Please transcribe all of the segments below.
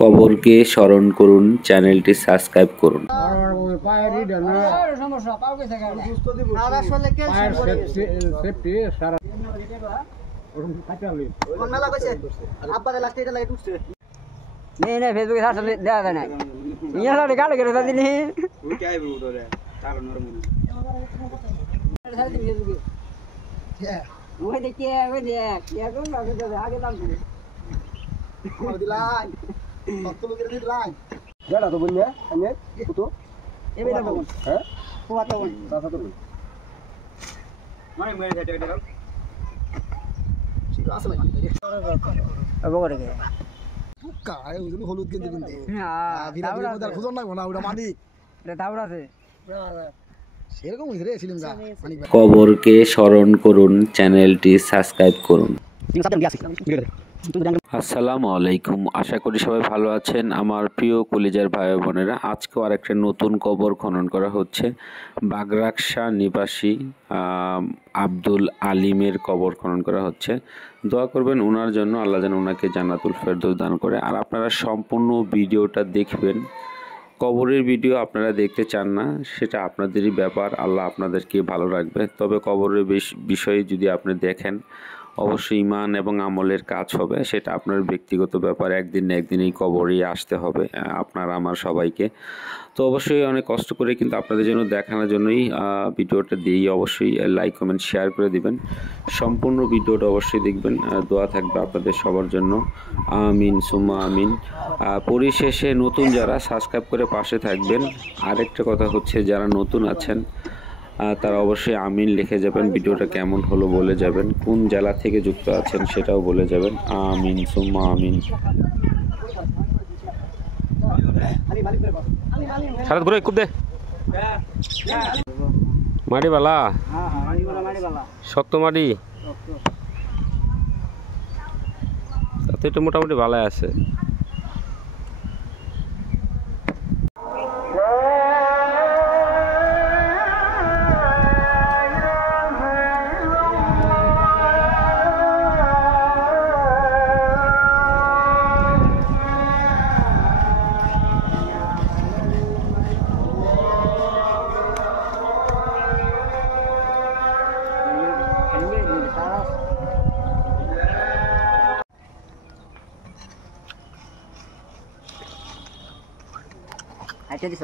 কবরকে স্মরণ করুন, চ্যানেলটি সাবস্ক্রাইব করুন। ফেসবুকে দেওয়া যায় না গাড়ি করে দিলি হলুদ গেঞ্জি কিনতে কবরকে স্মরণ করুন, চ্যানেলটি সাবস্ক্রাইব করুন। আসসালামু আলাইকুম, আশা করি সবাই ভালো আছেন আমার প্রিয় কলিজার ভাই বোনেরা। আজকেও আরেকটা নতুন কবর খনন করা হচ্ছে। বাগরাকশা নিবাসী আব্দুল আলিমের কবর খনন করা হচ্ছে। দোয়া করবেন ওনার জন্য, আল্লাহ যেন ওনাকে জান্নাতুল ফেরদৌস দান করে। আর আপনারা সম্পূর্ণ ভিডিওটা দেখবেন। কবরের ভিডিও আপনারা দেখতে চান না, সেটা আপনাদেরই ব্যাপার, আল্লাহ আপনাদেরকে ভালো রাখবে। তবে কবরের বিষয়ে যদি আপনি দেখেন, অবশ্যই ঈমান এবং আমলের কাজ হবে, সেটা আপনার ব্যক্তিগত ব্যাপার। একদিন না একদিন এই কবরেই আসতে হবে আপনার আমার সবাইকে। তো অবশ্যই অনেক কষ্ট করে কিন্তু আপনাদের জন্য দেখানোর জন্যই ভিডিওটা দিই। অবশ্যই লাইক কমেন্ট শেয়ার করে দিবেন, সম্পূর্ণ ভিডিওটা অবশ্যই দেখবেন। দোয়া থাকবে আপনাদের সবার জন্য, আমিন সুম্মা আমিন। পরিশেষে নতুন যারা সাবস্ক্রাইব করে পাশে থাকবেন। আরেকটা কথা হচ্ছে, যারা নতুন আছেন তারা অবশ্যই আমিন লিখে যাবেন। ভিডিওটা কেমন হলো বলে যাবেন, কোন জেলা থেকে যুক্ত আছেন সেটাও বলে যাবেন। আমিন সুম্মা আমিন। সারাত ঘুরে খুব দে মাটি বালা, শক্ত মাটি, তাতে এটা মোটামুটি ভালো আছে। আচ্ছা দিস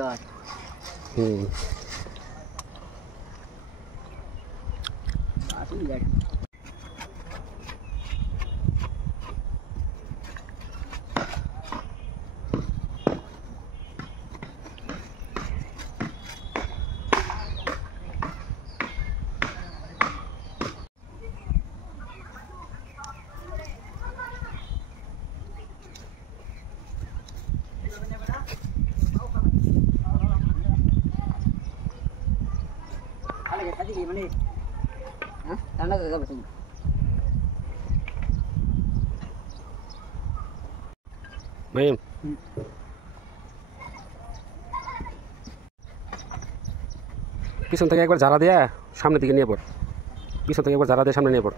মানে হ্যাঁ ঠান্ডা যাবে তুমি ভাই পিছন থেকে একবার ঝাড়া দিয়ে সামনের দিকে নিয়ে পড়, পিছন থেকে একবার ঝাড়া দিয়ে সামনে নিয়ে পড়।